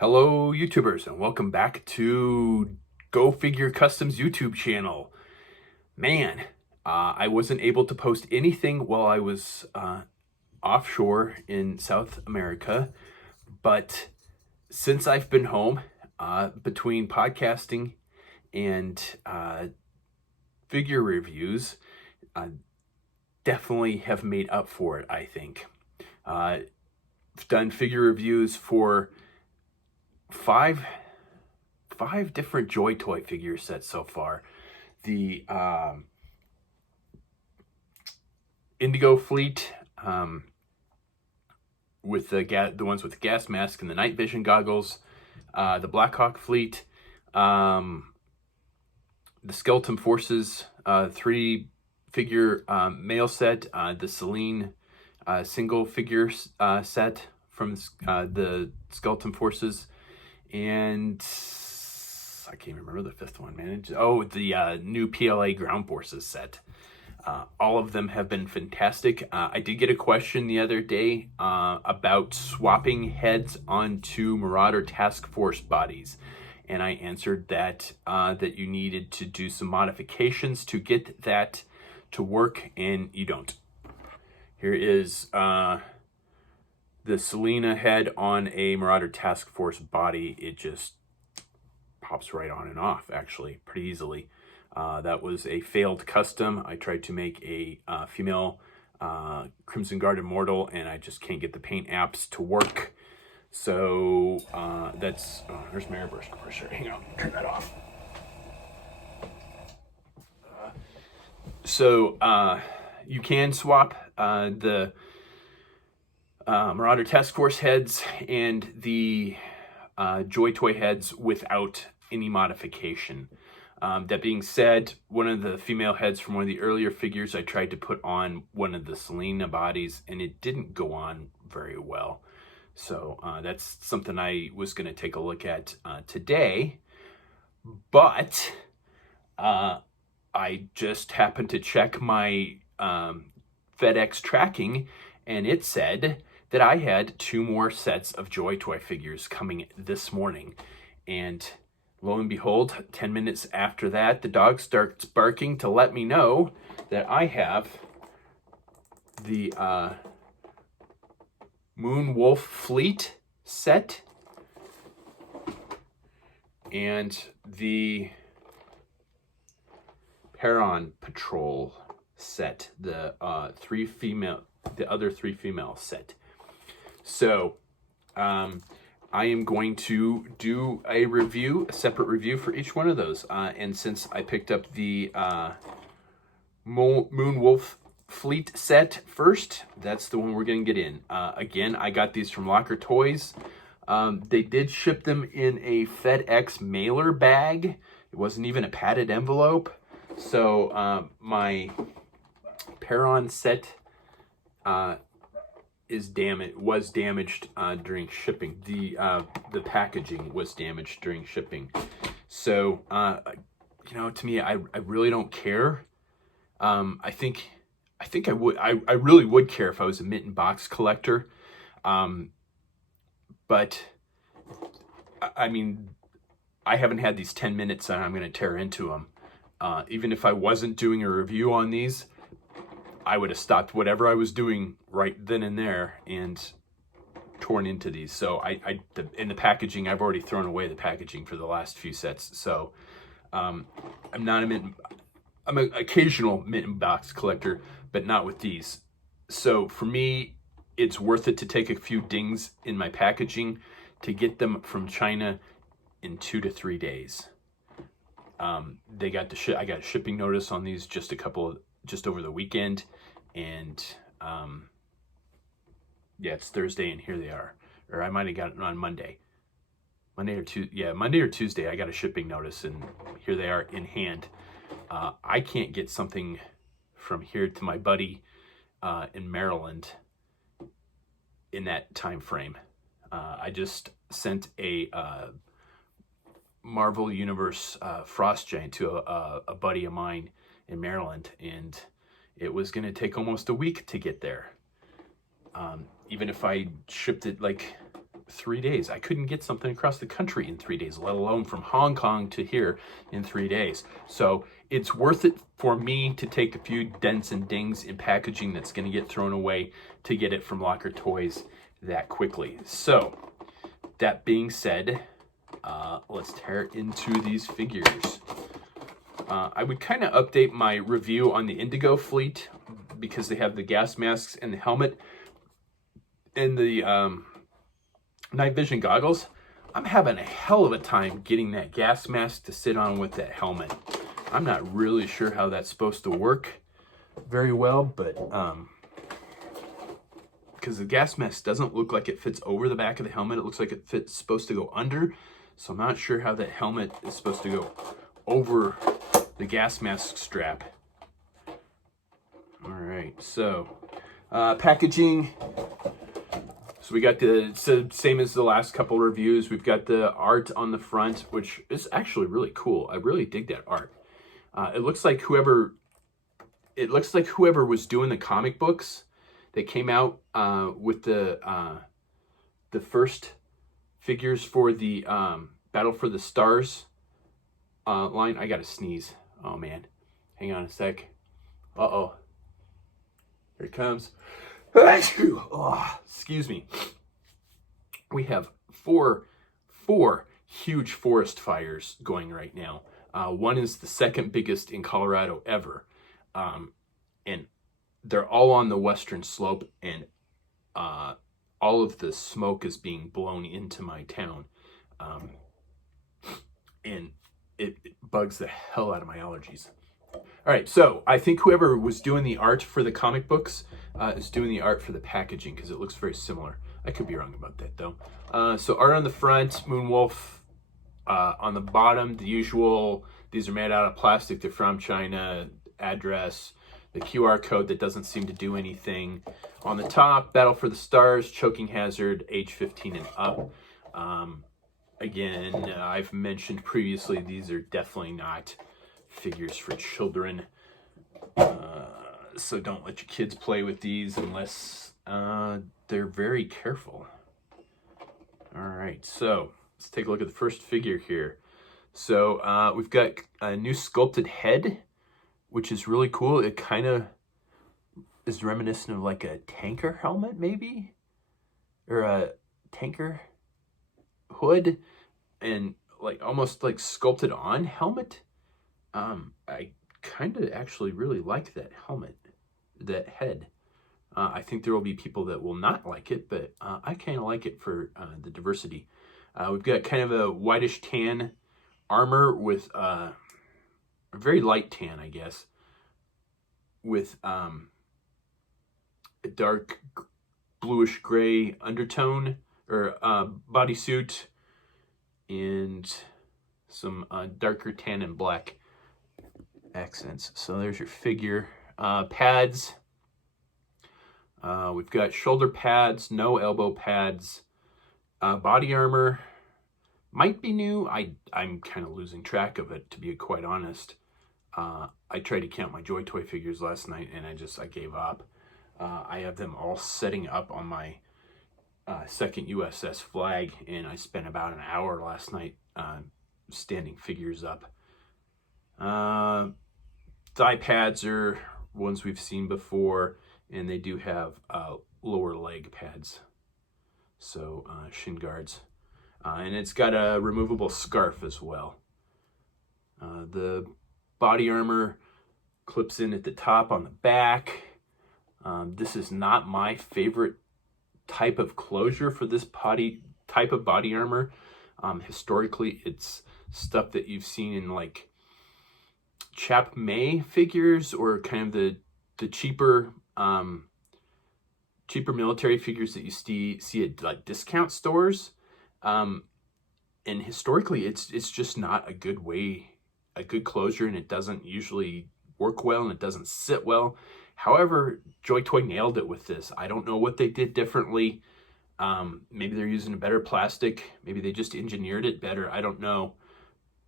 Hello YouTubers and welcome back to Go Figure Customs YouTube channel. Man, I wasn't able to post anything while I was offshore in South America, but since I've been home, between podcasting and figure reviews, definitely have made up for it, I think. I've done figure reviews for five different Joytoy figure sets so far. The Indigo Fleet, with the ones with the gas mask and the night vision goggles, the Blackhawk Fleet, the Skeleton Forces 3-figure male set, the Celine single figure set from the Skeleton Forces, and I can't remember the fifth one, man. The new PLA Ground Forces set. All of them have been fantastic. I did get a question the other day about swapping heads onto Marauder Task Force bodies, and I answered that that you needed to do some modifications to get that to work, and you don't. Here is the Selena head on a Marauder Task Force body. It just pops right on and off, actually, pretty easily. That was a failed custom. I tried to make a female Crimson Guard Immortal, and I just can't get the paint apps to work. So that's... Oh, there's Mirror Burst Crusher. Hang on, turn that off. You can swap the Marauder Task Force heads and the Joytoy heads without any modification. That being said, one of the female heads from one of the earlier figures, I tried to put on one of the Selena bodies, and it didn't go on very well. So that's something I was going to take a look at today. But I just happened to check my FedEx tracking, and it said that I had 2 more sets of Joytoy figures coming this morning. And lo and behold, 10 minutes after that, the dog starts barking to let me know that I have the Moon Wolf Fleet set and the Perron Patrol set, the other three female set. So I am going to do a separate review for each one of those. And since I picked up the Moon Wolf Fleet set first, that's the one we're going to get in. Again, I got these from Locker Toys. They did ship them in a FedEx mailer bag. It wasn't even a padded envelope. So my Perron set was damaged during shipping. The packaging was damaged during shipping. So to me, I really don't care. I think I really would care if I was a mint and box collector. But I mean, I haven't had these 10 minutes and I'm going to tear into them. Even if I wasn't doing a review on these, I would have stopped whatever I was doing right then and there and torn into these. So in the packaging, I've already thrown away the packaging for the last few sets. So I'm an occasional mint and box collector, but not with these. So for me, it's worth it to take a few dings in my packaging to get them from China in 2 to 3 days. I got a shipping notice on these just over the weekend, and yeah, it's Thursday and here they are. Or I might have got it on Monday or Tuesday. I got a shipping notice and here they are in hand. I can't get something from here to my buddy in Maryland in that time frame. I just sent a Marvel Universe Frost Giant to a buddy of mine in Maryland, and it was going to take almost a week to get there. Even if I shipped it like 3 days. I couldn't get something across the country in 3 days, let alone from Hong Kong to here in 3 days. So it's worth it for me to take a few dents and dings in packaging that's going to get thrown away to get it from Locker Toys that quickly. So that being said, let's tear into these figures. I would kind of update my review on the Indigo fleet because they have the gas masks and the helmet and the night vision goggles. I'm having a hell of a time getting that gas mask to sit on with that helmet. I'm not really sure how that's supposed to work very well, but because the gas mask doesn't look like it fits over the back of the helmet. It looks like it's supposed to go under. So I'm not sure how that helmet is supposed to go over the gas mask strap. All right, so packaging. So we got the same as the last couple reviews. We've got the art on the front, which is actually really cool. I really dig that art. It looks like whoever was doing the comic books that came out with the first figures for the Battle for the Stars line. I gotta sneeze. Oh man, hang on a sec. Uh-oh. Here it comes. Oh, excuse me. We have four huge forest fires going right now. One is the second biggest in Colorado ever. And they're all on the western slope, and all of the smoke is being blown into my town. And it bugs the hell out of my allergies. All right, so I think whoever was doing the art for the comic books is doing the art for the packaging because it looks very similar. I could be wrong about that though. So art on the front, Moonwolf on the bottom, the usual. These are made out of plastic. They're from China. Address, the QR code that doesn't seem to do anything. On the top, Battle for the Stars, Choking Hazard, age 15 and up. Again, I've mentioned previously, these are definitely not figures for children. So don't let your kids play with these unless they're very careful. All right, so let's take a look at the first figure here. So we've got a new sculpted head, which is really cool. It kind of is reminiscent of like a tanker helmet, maybe? Or a tanker hood, and like almost like sculpted on helmet. I kind of actually really like that helmet, that head. I think there will be people that will not like it, but I kind of like it for the diversity. We've got kind of a whitish tan armor with a very light tan, I guess, with a dark bluish gray undertone or bodysuit, and some darker tan and black accents. So there's your figure. Pads. We've got shoulder pads, no elbow pads. Body armor might be new. I'm kind of losing track of it, to be quite honest. I tried to count my Joytoy figures last night, and I gave up. I have them all setting up on my second USS flag, and I spent about an hour last night standing figures up. Thigh pads are ones we've seen before, and they do have lower leg pads, so shin guards. And it's got a removable scarf as well. The body armor clips in at the top on the back. This is not my favorite type of closure for this type of body armor. Historically, it's stuff that you've seen in like Chap May figures, or kind of the cheaper military figures that you see at like discount stores. And historically, it's just not a good closure, and it doesn't usually work well, and it doesn't sit well. However, Joytoy nailed it with this. I don't know what they did differently. Maybe they're using a better plastic. Maybe they just engineered it better. I don't know.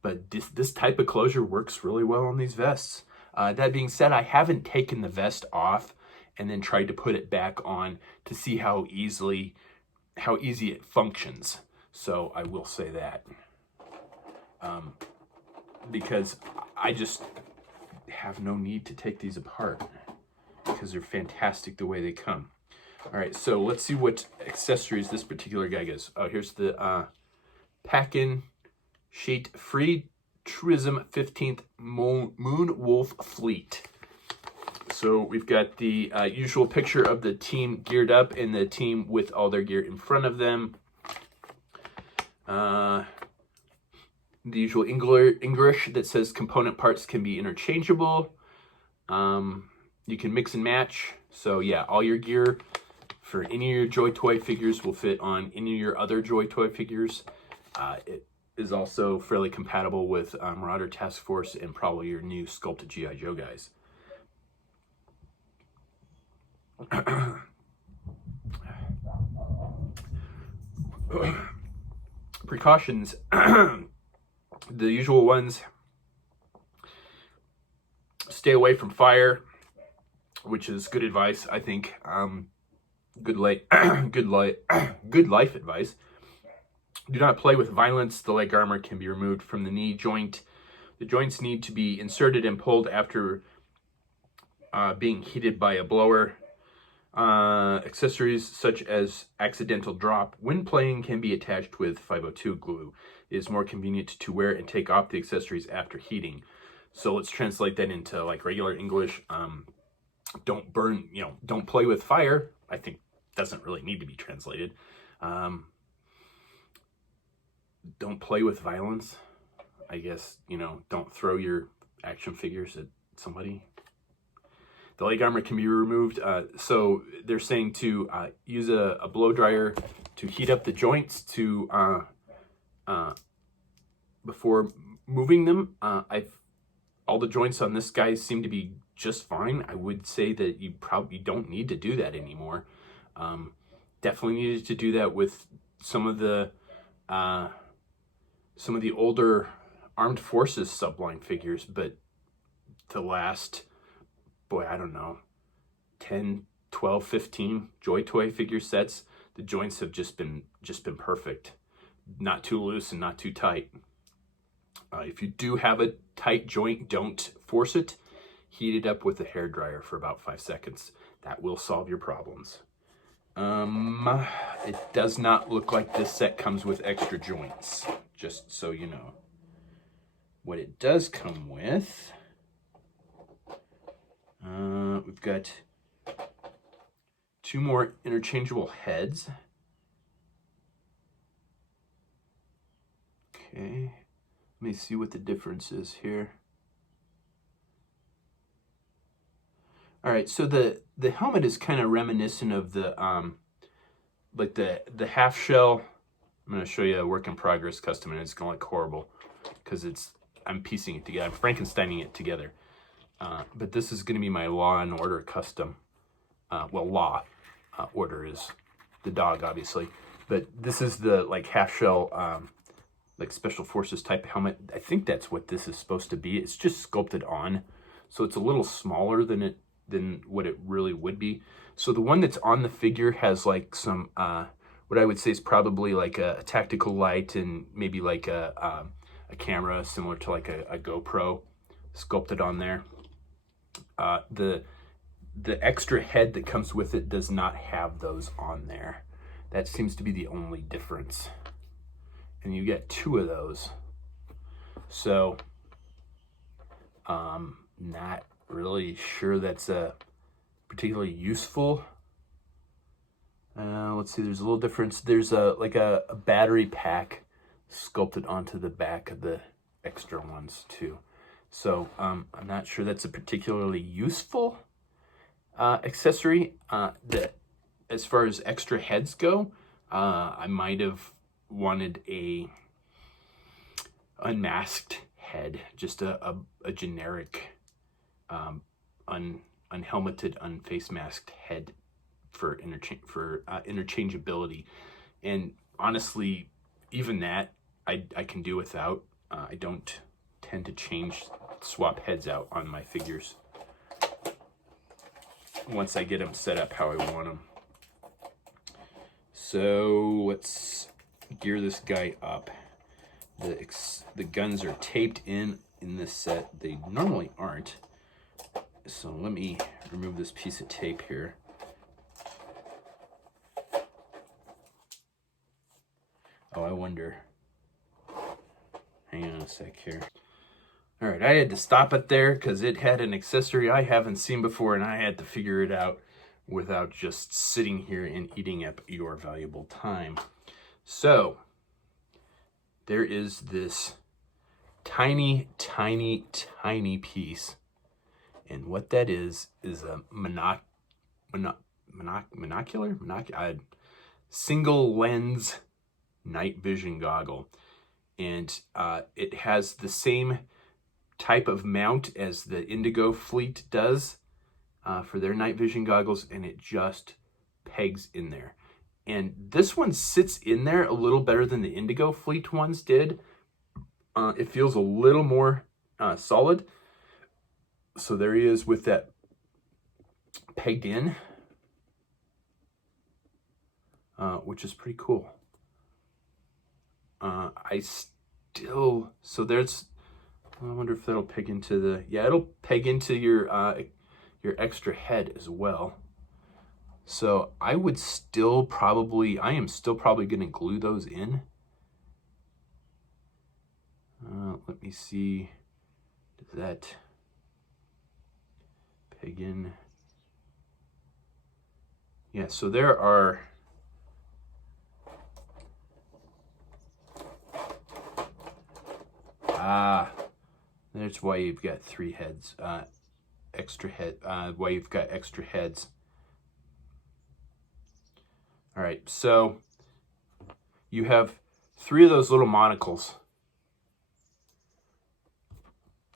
But this type of closure works really well on these vests. That being said, I haven't taken the vest off and then tried to put it back on to see how easily how easy it functions. So I will say that. Because I just have no need to take these apart because they're fantastic the way they come. All right, so let's see what accessories this particular guy gets. Oh, here's the Pack-In Sheet Free Truism 15th Moon Wolf Fleet. So we've got the usual picture of the team geared up and the team with all their gear in front of them. The usual English that says component parts can be interchangeable. You can mix and match. So yeah, all your gear for any of your Joytoy figures will fit on any of your other Joytoy figures. It is also fairly compatible with Marauder Task Force and probably your new sculpted G.I. Joe guys. Precautions. The usual ones: stay away from fire, which is good advice, I think. Good life advice. Do not play with violence. The leg armor can be removed from the knee joint. The joints need to be inserted and pulled after being heated by a blower. Accessories such as accidental drop when playing can be attached with 502 glue. It is more convenient to wear and take off the accessories after heating. So let's translate that into like regular English. Don't burn, don't play with fire. I think doesn't really need to be translated. Don't play with violence. I guess, don't throw your action figures at somebody. The leg armor can be removed. So they're saying to use a blow dryer to heat up the joints before moving them. All the joints on this guy seem to be just fine. I would say that you probably don't need to do that anymore. Definitely needed to do that with some of the older Armed Forces subline figures, but the last, I don't know, 10, 12, 15 Joytoy figure sets, the joints have just been perfect. Not too loose and not too tight. If you do have a tight joint, don't force it. Heat it up with a hairdryer for about 5 seconds. That will solve your problems. It does not look like this set comes with extra joints, just so you know. What it does come with, we've got 2 more interchangeable heads. Okay, let me see what the difference is here. All right, so the helmet is kind of reminiscent of the like the half shell. I'm going to show you a work in progress custom, and it's going to look horrible because I'm piecing it together. I'm Frankensteining it together. But this is going to be my Law and Order custom. Law Order is the dog, obviously, but this is the like half shell, like Special Forces type helmet. I think that's what this is supposed to be. It's just sculpted on, so it's a little smaller than what it really would be. So the one that's on the figure has like some what I would say is probably like a tactical light and maybe like a camera similar to like a GoPro sculpted on there. The extra head that comes with it does not have those on there. That seems to be the only difference. And you get 2 of those. So not really sure that's particularly useful. Let's see, there's a little difference. There's like a battery pack sculpted onto the back of the extra ones too. So I'm not sure that's a particularly useful accessory. As far as extra heads go, I might have wanted a unmasked head, just a generic unhelmeted, unface masked head for interchangeability. And honestly, even that I can do without. I don't tend to swap heads out on my figures once I get them set up how I want them. So let's gear this guy up. The guns are taped in this set. They normally aren't. So let me remove this piece of tape here. Oh, I wonder. Hang on a sec here. All right, I had to stop it there because it had an accessory I haven't seen before, and I had to figure it out without just sitting here and eating up your valuable time. So there is this tiny, tiny, tiny piece, and what that is a single lens night vision goggle, and it has the same type of mount as the Indigo fleet does for their night vision goggles, and it just pegs in there. And this one sits in there a little better than the Indigo fleet ones did. It feels a little more solid. So there he is with that pegged in, which is pretty cool. I wonder if that'll peg into the, yeah, it'll peg into your extra head as well. So I am still probably going to glue those in. Let me see, does that peg in? Yeah, so there are, that's why you've got 3 heads, why you've got extra heads. All right, so you have 3 of those little monocles,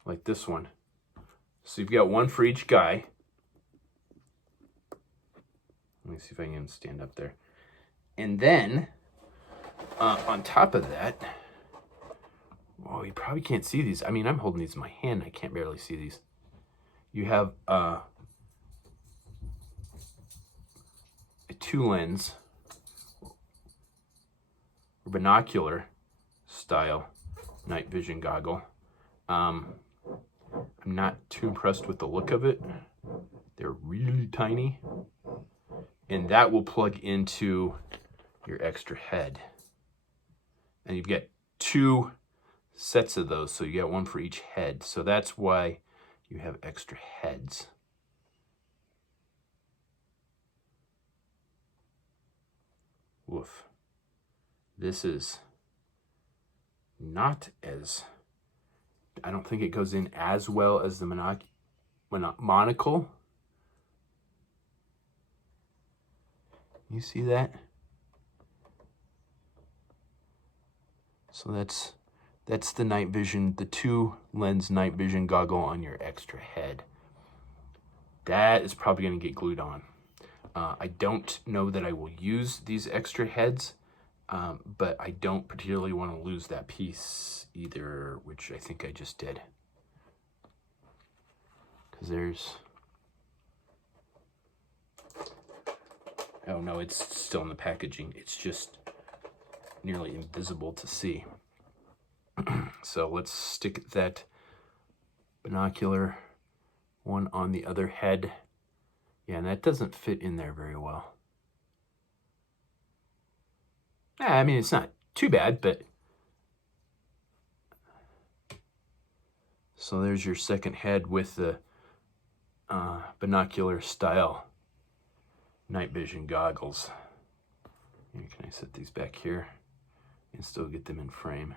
like this one. So you've got 1 for each guy. Let me see if I can stand up there. And then, on top of that, oh, you probably can't see these. I mean, I'm holding these in my hand. I can't barely see these. You have a 2 lens, binocular style night vision goggle. I'm not too impressed with the look of it. They're really tiny. And that will plug into your extra head. And you've got 2 sets of those, so you get 1 for each head. So that's why you have extra heads. Woof. This is not as, I don't think it goes in as well as the monocle. You see that? So that's the night vision, the 2 lens night vision goggle on your extra head. That is probably going to get glued on. I don't know that I will use these extra heads, but I don't particularly want to lose that piece either, which I think I just did. Because there's, oh no, it's still in the packaging. It's just nearly invisible to see. So let's stick that binocular one on the other head. Yeah, and that doesn't fit in there very well. I mean, it's not too bad, but... So there's your second head with the binocular style night vision goggles. Here, can I set these back here and still get them in frame?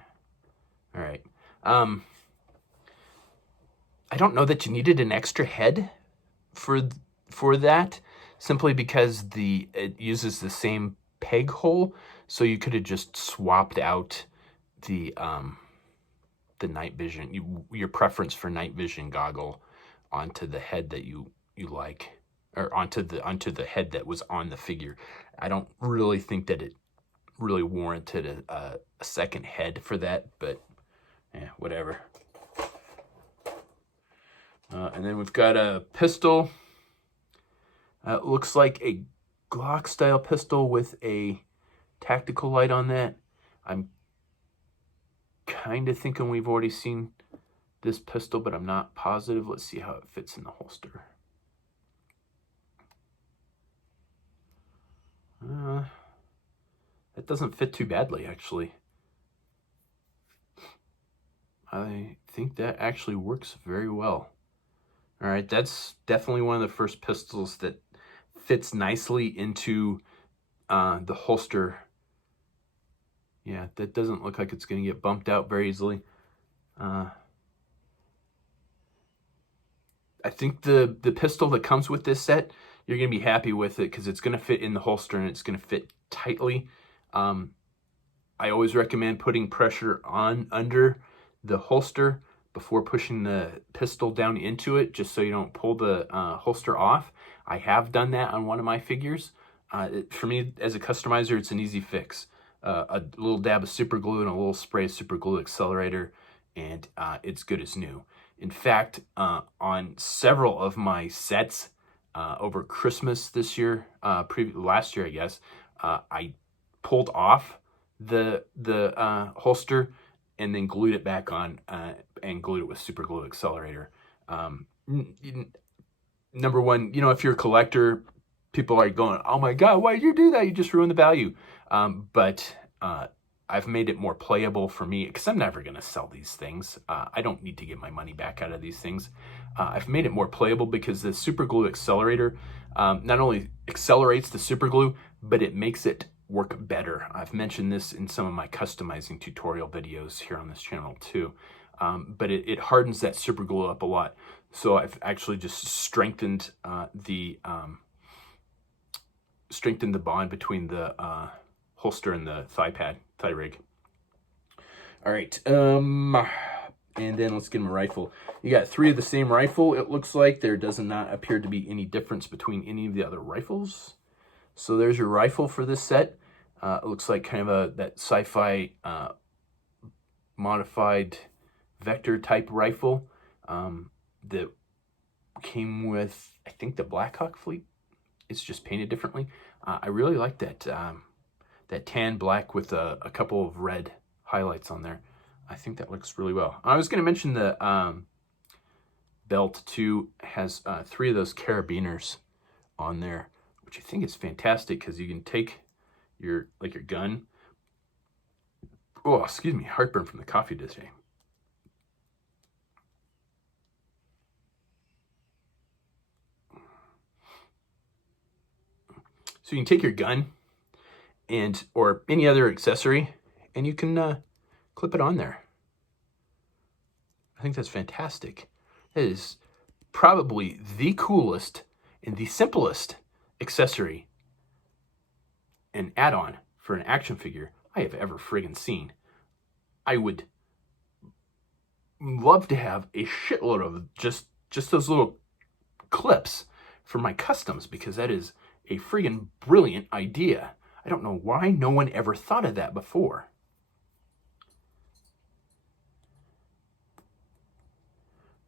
All right. I don't know that you needed an extra head for that, simply because it uses the same peg hole, so you could have just swapped out the night vision, your preference for night vision goggle onto the head that you like, or onto the head that was on the figure. I don't really think that it really warranted a second head for that, but yeah, whatever. And then we've got a pistol. It looks like a Glock style pistol with a tactical light on that. I'm kind of thinking we've already seen this pistol, but I'm not positive. Let's see how it fits in the holster. That doesn't fit too badly, actually. I think that actually works very well. All right, that's definitely one of the first pistols that fits nicely into the holster. Yeah, that doesn't look like it's going to get bumped out very easily. I think the pistol that comes with this set, you're going to be happy with it because it's going to fit in the holster and it's going to fit tightly. I always recommend putting pressure on under the holster before pushing the pistol down into it, just so you don't pull the holster off. I have done that on one of my figures. For me, as a customizer, it's an easy fix. A little dab of super glue and a little spray of super glue accelerator, and it's good as new. In fact, on several of my sets over Christmas this year, last year, I guess, I pulled off the holster and then glued it back on and glued it with super glue accelerator. Number one, you know, if you're a collector, people are going, oh my God, why did you do that? You just ruined the value. But I've made it more playable for me because I'm never going to sell these things. I don't need to get my money back out of these things. I've made it more playable because the super glue accelerator not only accelerates the super glue, but it makes it work better. I've mentioned this in some of my customizing tutorial videos here on this channel too. But it hardens that super glue up a lot. So I've actually just strengthened the bond between the holster and the thigh rig. All right, and then let's get him a rifle. You got 3 of the same rifle. It looks like there does not appear to be any difference between any of the other rifles. So there's your rifle for this set. It looks like kind of that sci-fi modified vector type rifle that came with, I think, the Blackhawk fleet. It's just painted differently. I really like that that tan black with a couple of red highlights on there. I think that looks really well. I was going to mention the belt too has 3 of those carabiners on there, which I think is fantastic because you can take your gun. Oh, excuse me, heartburn from the coffee today. So you can take your gun or any other accessory, and you can clip it on there. I think that's fantastic. That is probably the coolest and the simplest accessory and add-on for an action figure I have ever friggin' seen. I would love to have a shitload of just those little clips for my customs because that is a friggin' brilliant idea. I don't know why no one ever thought of that before.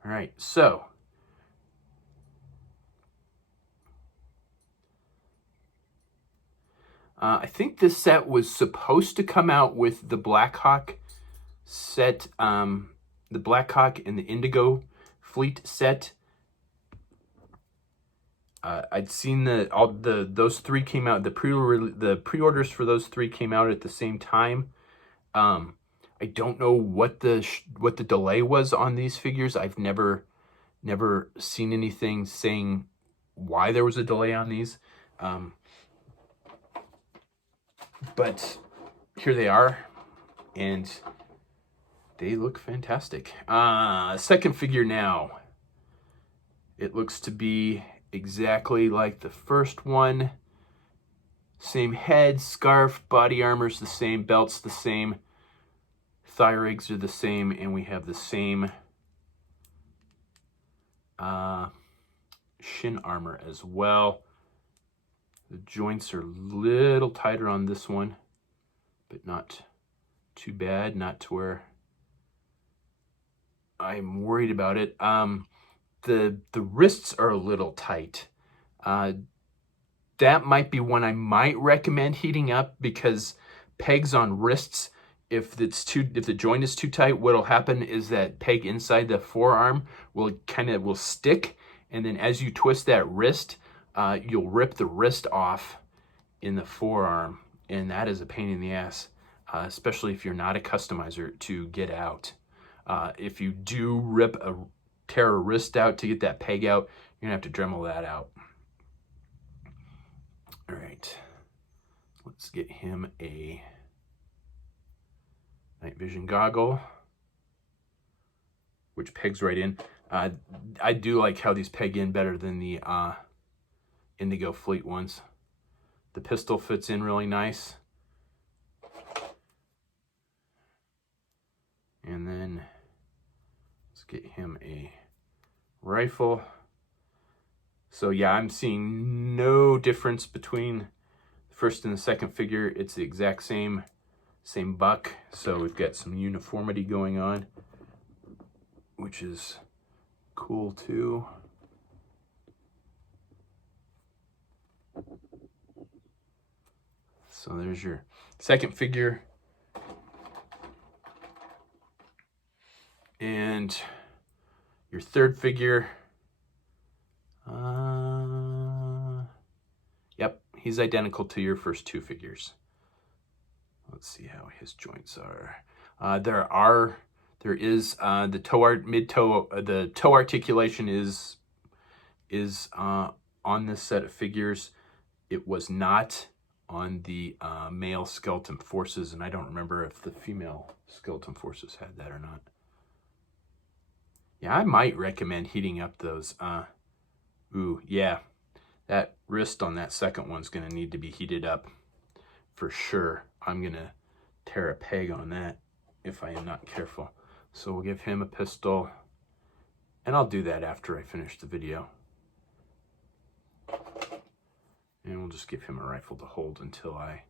All right, so I think this set was supposed to come out with the Blackhawk set, the Blackhawk and the Indigo fleet set. I'd seen those 3 came out. The pre-orders for those 3 came out at the same time. I don't know what the delay was on these figures. I've never seen anything saying why there was a delay on these. But here they are, and they look fantastic. Second figure now. It looks to be exactly like the first one. Same head, scarf, body armor's the same, belt's the same, thigh rigs are the same, and we have the same shin armor as well. The joints are a little tighter on this one, but not too bad, not to where I'm worried about it. The wrists are a little tight. that might be one I might recommend heating up, because pegs on wrists, if the joint is too tight, what'll happen is that peg inside the forearm will stick, and then as you twist that wrist, you'll rip the wrist off in the forearm, and that is a pain in the ass, especially if you're not a customizer, to get out. If you do tear a wrist out to get that peg out, you're gonna have to Dremel that out. All right, let's get him a night vision goggle, which pegs right in. I do like how these peg in better than the Indigo Fleet ones. The pistol fits in really nice. And then let's get him a rifle. So yeah, I'm seeing no difference between the first and the second figure. It's the exact same buck. So we've got some uniformity going on, which is cool too. So there's your second figure. And your third figure. Yep, he's identical to your first two figures. Let's see how his joints are. There is the the toe articulation is on this set of figures. It was not on the male Skeleton Forces, and I don't remember if the female Skeleton Forces had that or not. Yeah, I might recommend heating up those. Ooh, yeah, that wrist on that second one's gonna need to be heated up for sure. I'm gonna tear a peg on that if I am not careful. So we'll give him a pistol, and I'll do that after I finish the video. And we'll just give him a rifle to hold until I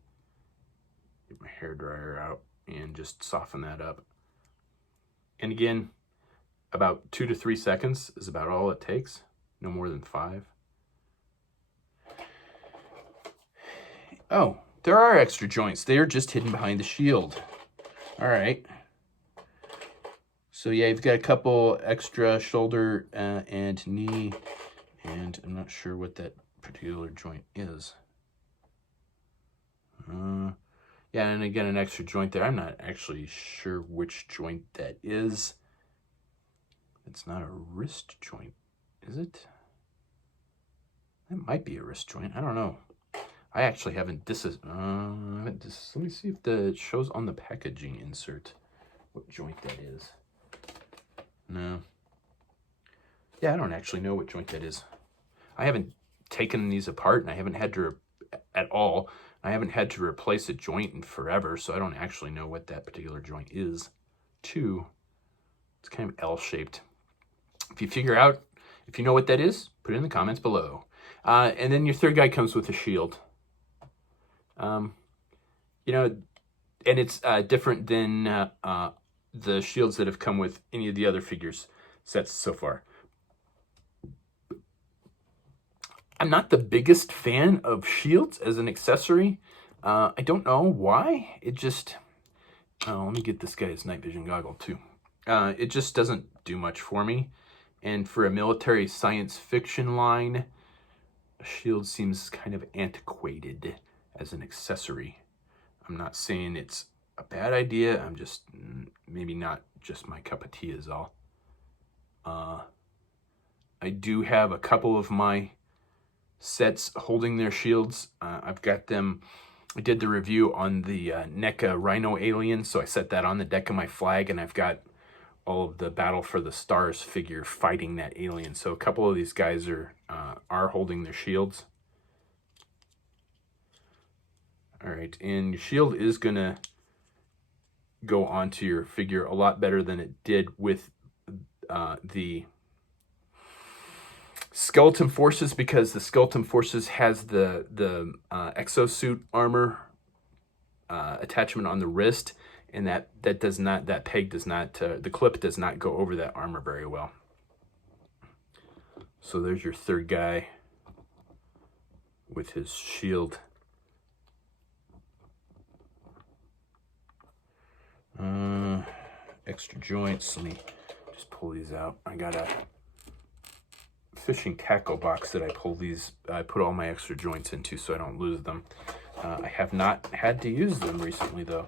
get my hairdryer out and just soften that up. And again, about 2 to 3 seconds is about all it takes, no more than 5. Oh, there are extra joints. They are just hidden behind the shield. All right. So yeah, you've got a couple extra shoulder and knee, and I'm not sure what that particular joint is. Yeah, and again, an extra joint there. I'm not actually sure which joint that is. It's not a wrist joint, is it? That might be a wrist joint. I don't know. I actually haven't. Let me see if it shows on the packaging insert what joint that is. No. Yeah, I don't actually know what joint that is. I haven't taken these apart, and I haven't had to at all. I haven't had to replace a joint in forever, so I don't actually know what that particular joint is. 2. It's kind of L-shaped. If you figure out, if you know what that is, put it in the comments below. And then your third guy comes with a shield. You know, and it's different than the shields that have come with any of the other figures sets so far. I'm not the biggest fan of shields as an accessory. I don't know why. It just... Oh, let me get this guy's night vision goggle too. It just doesn't do much for me. And for a military science fiction line, a shield seems kind of antiquated as an accessory. I'm not saying it's a bad idea. I'm just maybe not just my cup of tea is all. I do have a couple of my sets holding their shields. I've got them. I did the review on the NECA Rhino Alien, so I set that on the deck of my flag, and I've got all of the Battle for the Stars figure fighting that alien. So a couple of these guys are holding their shields. All right, and your shield is gonna go onto your figure a lot better than it did with the Skeleton Forces, because the Skeleton Forces has the exosuit armor attachment on the wrist, and that peg does not, the clip does not go over that armor very well. So there's your third guy. with his shield. Extra joints. Let me just pull these out. I got a fishing tackle box that I put all my extra joints into so I don't lose them. I have not had to use them recently though.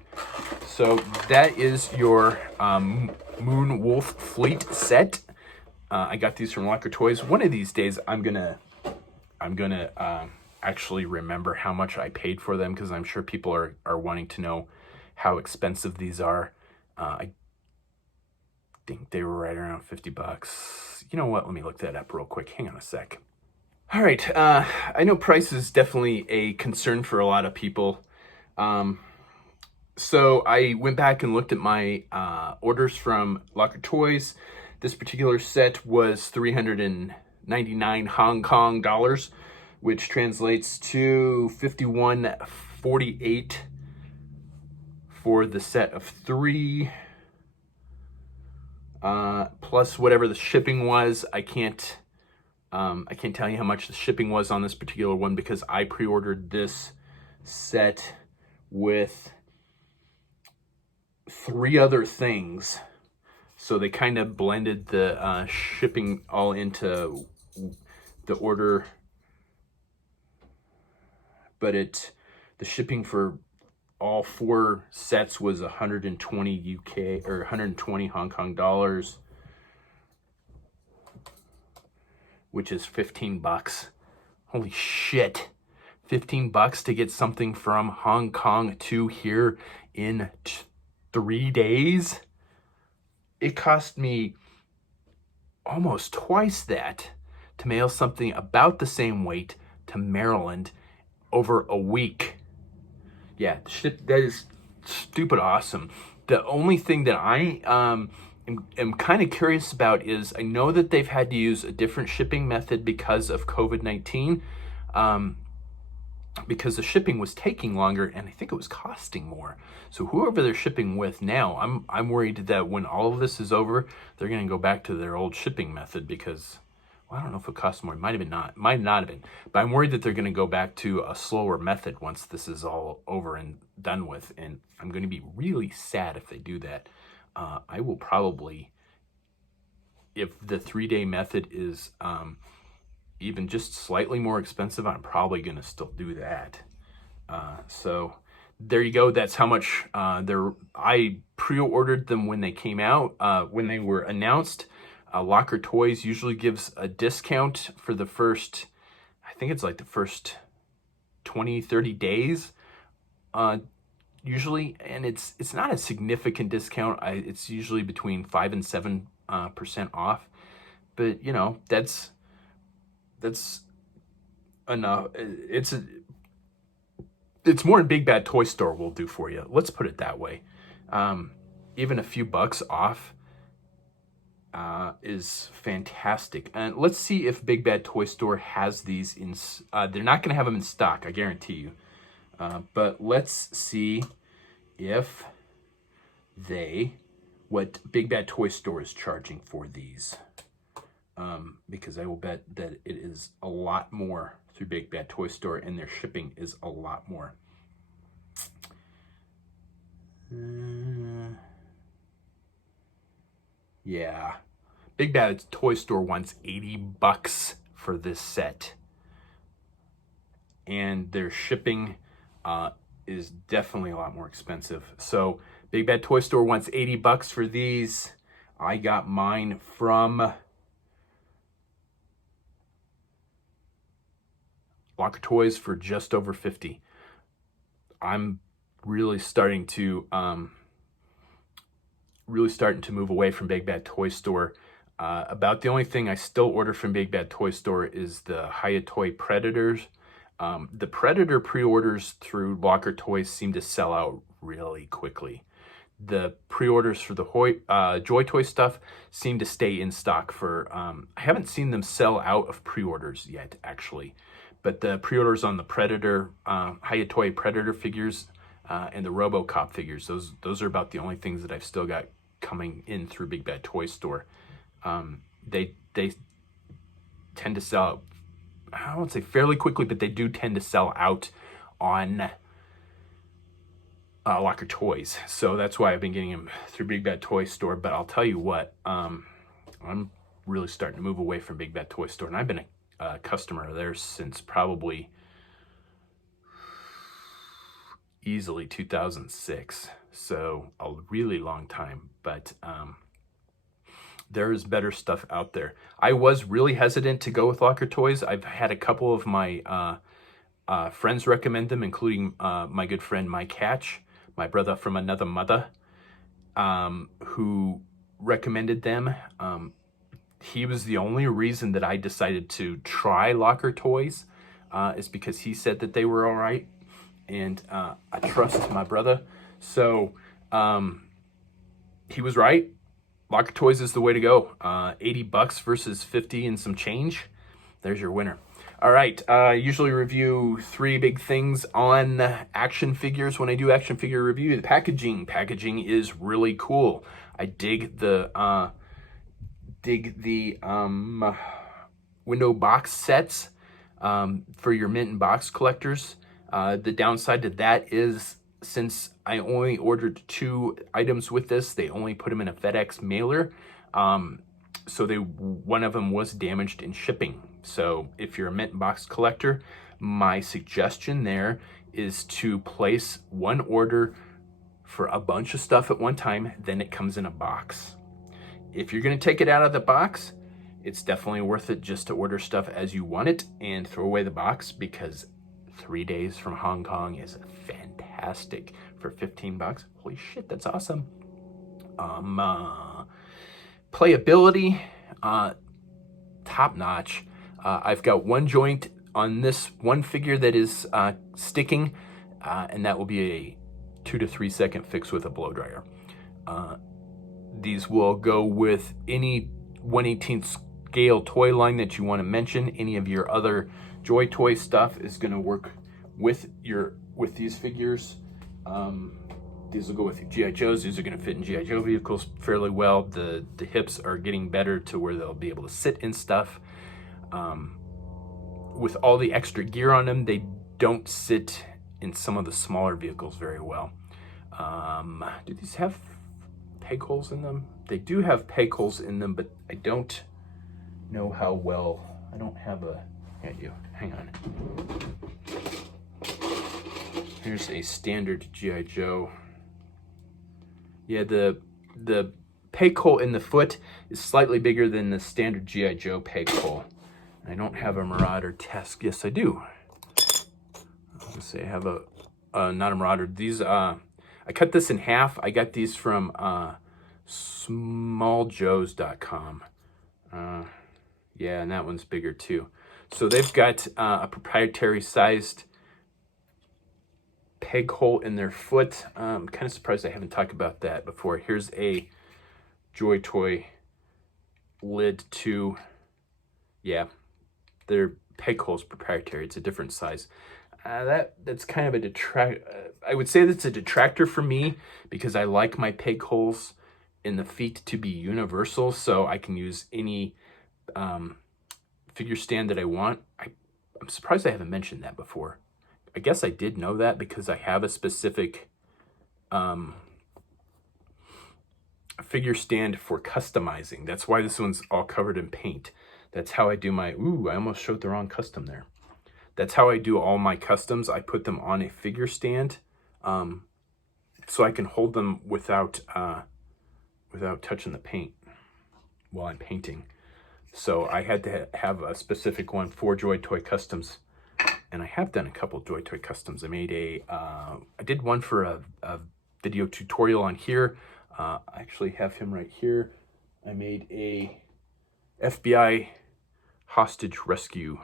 So that is your Moon Wolf Fleet set. I got these from Locker Toys. One of these days I'm gonna actually remember how much I paid for them, because I'm sure people are wanting to know how expensive these are. I think they were right around $50. You know what? Let me look that up real quick. Hang on a sec. All right. I know price is definitely a concern for a lot of people. So I went back and looked at my orders from Locker Toys. This particular set was 399 Hong Kong dollars, which translates to $51.48 for the set of 3. Plus whatever the shipping was. I can't tell you how much the shipping was on this particular one, because I pre-ordered this set with 3 other things. So they kind of blended the shipping all into the order. But the shipping for all 4 sets was 120 UK or 120 Hong Kong dollars, which is $15. Holy shit. $15 to get something from Hong Kong to here in 3 days? It cost me almost twice that to mail something about the same weight to Maryland over a week. Yeah, that is stupid awesome. The only thing that I am kind of curious about is, I know that they've had to use a different shipping method because of COVID-19, because the shipping was taking longer, and I think it was costing more. So whoever they're shipping with now, I'm worried that when all of this is over, they're going to go back to their old shipping method, because, well, I don't know if it costs more. It might not have been. But I'm worried that they're going to go back to a slower method once this is all over and done with. And I'm going to be really sad if they do that. I will probably, if the 3-day method is even just slightly more expensive, I'm probably going to still do that. So there you go. That's how much I pre-ordered them when they came out, when they were announced. Locker Toys usually gives a discount for the first, I think it's like the first 20-30 days, usually, and it's not a significant discount. It's usually between 5 and 7% off, but you know, that's enough. It's more than Big Bad Toy Store will do for you. Let's put it that way. Even a few bucks off is fantastic. And let's see if Big Bad Toy Store has these in. They're not going to have them in stock, I guarantee you. But let's see if what Big Bad Toy Store is charging for these. Because I will bet that it is a lot more through Big Bad Toy Store, and their shipping is a lot more. Yeah, Big Bad Toy Store wants $80 for this set, and their shipping is definitely a lot more expensive. So Big Bad Toy Store wants $80 for these. I got mine from Locker Toys for just over $50. I'm really starting to move away from Big Bad Toy Store. About the only thing I still order from Big Bad Toy Store is the Joytoy Predators. The Predator pre-orders through Locker Toys seem to sell out really quickly. The pre-orders for the Joytoy stuff seem to stay in stock for, I haven't seen them sell out of pre-orders yet, actually. But the pre-orders on the Predator, Joytoy Predator figures, and the RoboCop figures, those are about the only things that I've still got coming in through Big Bad Toy Store. They tend to sell out I won't say fairly quickly, but they do tend to sell out on Locker Toys. So that's why I've been getting them through Big Bad Toy Store. But I'll tell you what, I'm really starting to move away from Big Bad Toy Store. And I've been a customer of theirs since probably easily 2006. So a really long time. But there is better stuff out there. I was really hesitant to go with Locker Toys. I've had a couple of my friends recommend them, including my good friend Mike Hatch, my brother from another mother, who recommended them. He was the only reason that I decided to try Locker Toys, is because he said that they were all right, and I trust my brother. So he was right. Locker Toys is the way to go. $80 versus 50 and some change. There's your winner. All right, I usually review 3 big things on action figures when I do action figure review. The packaging. Packaging is really cool. I dig the window box sets for your mint and box collectors. The downside to that is, since I only ordered 2 items with this, they only put them in a FedEx mailer. So one of them was damaged in shipping. So if you're a mint box collector, my suggestion there is to place one order for a bunch of stuff at one time, then it comes in a box. If you're gonna take it out of the box, it's definitely worth it just to order stuff as you want it and throw away the box, because 3 days from Hong Kong is fantastic for $15. Holy shit, that's awesome. Playability, top notch. I've got one joint on this one figure that is sticking, and that will be a 2 to 3 second fix with a blow dryer. These will go with any 1/18 scale toy line that you want to mention. Any of your other Joytoy stuff is going to work with these figures. These will go with G.I. Joes. These are going to fit in G.I. Joe vehicles fairly well. The hips are getting better to where they'll be able to sit in stuff. With all the extra gear on them, they don't sit in some of the smaller vehicles very well. Do these have peg holes in them? They do have peg holes in them, but I don't know how well. I don't have a... hang on. Here's a standard G.I. Joe. Yeah, the peg hole in the foot is slightly bigger than the standard G.I. Joe peg hole. I don't have a Marauder test. Yes, I do. I was gonna say I have not a Marauder. These I cut this in half. I got these from smalljoes.com. Yeah, and that one's bigger too. So they've got a proprietary sized peg hole in their foot. I'm kind of surprised I haven't talked about that before. Here's a Joytoy lid too. Yeah, their peg hole is proprietary. It's a different size. That's kind of a I would say that's a detractor for me, because I like my peg holes in the feet to be universal, so I can use any figure stand that I want. I'm surprised I haven't mentioned that before. I guess I did know that because I have a specific figure stand for customizing. That's why this one's all covered in paint. That's how I do my... Ooh, I almost showed the wrong custom there. That's how I do all my customs. I put them on a figure stand so I can hold them without touching the paint while I'm painting. So I had to have a specific one for Joytoy customs. And I have done a couple Joytoy customs. I made I did one for a video tutorial on here. I actually have him right here. I made a FBI hostage rescue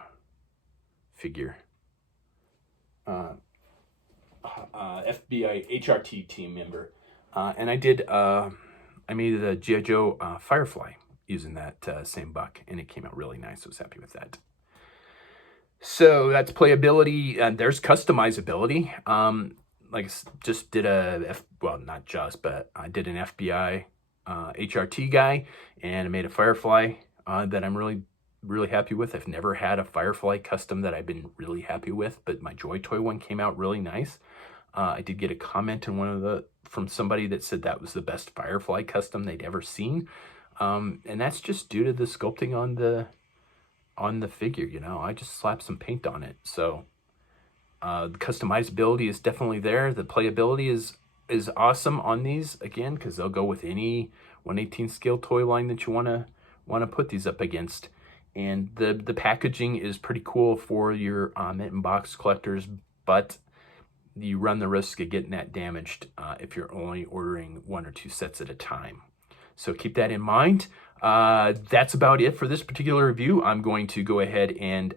figure. FBI HRT team member. And I made a G.I. Joe Firefly using that same buck, and it came out really nice. I was happy with that. So that's playability. There's customizability. Like I just did not just, but I did an FBI HRT guy, and I made a Firefly that I'm really really happy with. I've never had a Firefly custom that I've been really happy with, but my Joytoy one came out really nice. I did get a comment in from somebody that said that was the best Firefly custom they'd ever seen. And that's just due to the sculpting on the figure, you know. I just slapped some paint on it. So the customizability is definitely there. The playability is awesome on these, again, because they'll go with any 1/18 scale toy line that you want to put these up against. And the packaging is pretty cool for your mint and box collectors, but you run the risk of getting that damaged if you're only ordering 1 or 2 sets at a time. So keep that in mind. That's about it for this particular review. I'm going to go ahead and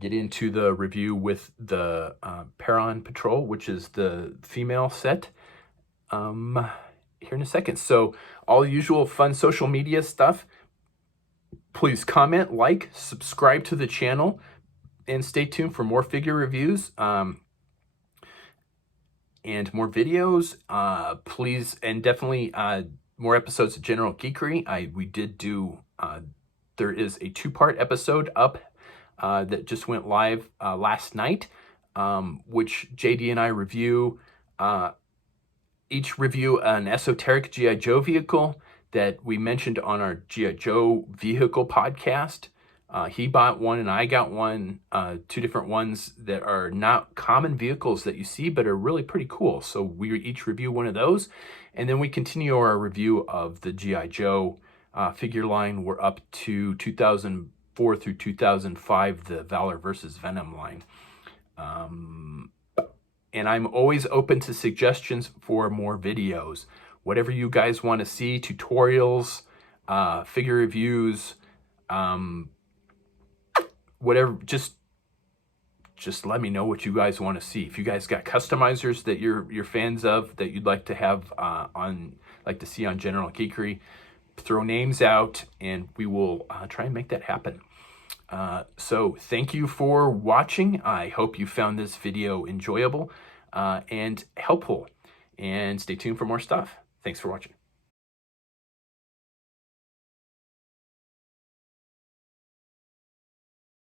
get into the review with the Perron Patrol, which is the female set, here in a second. So all the usual fun social media stuff. Please comment, like, subscribe to the channel, and stay tuned for more figure reviews and more videos. Please, and definitely more episodes of General Geekery. We did do, there is a 2-part episode up that just went live last night, which JD and I review, each review an esoteric G.I. Joe vehicle that we mentioned on our G.I. Joe vehicle podcast. He bought one and I got one, 2 different ones that are not common vehicles that you see, but are really pretty cool. So we each review one of those, and then we continue our review of the G.I. Joe figure line. We're up to 2004 through 2005, the Valor versus Venom line. And I'm always open to suggestions for more videos. Whatever you guys want to see, tutorials, figure reviews, whatever, just let me know what you guys want to see. If you guys got customizers that you're fans of that you'd like to have like to see on General Geekery, throw names out and we will try and make that happen. So thank you for watching. I hope you found this video enjoyable and helpful, and stay tuned for more stuff. Thanks for watching.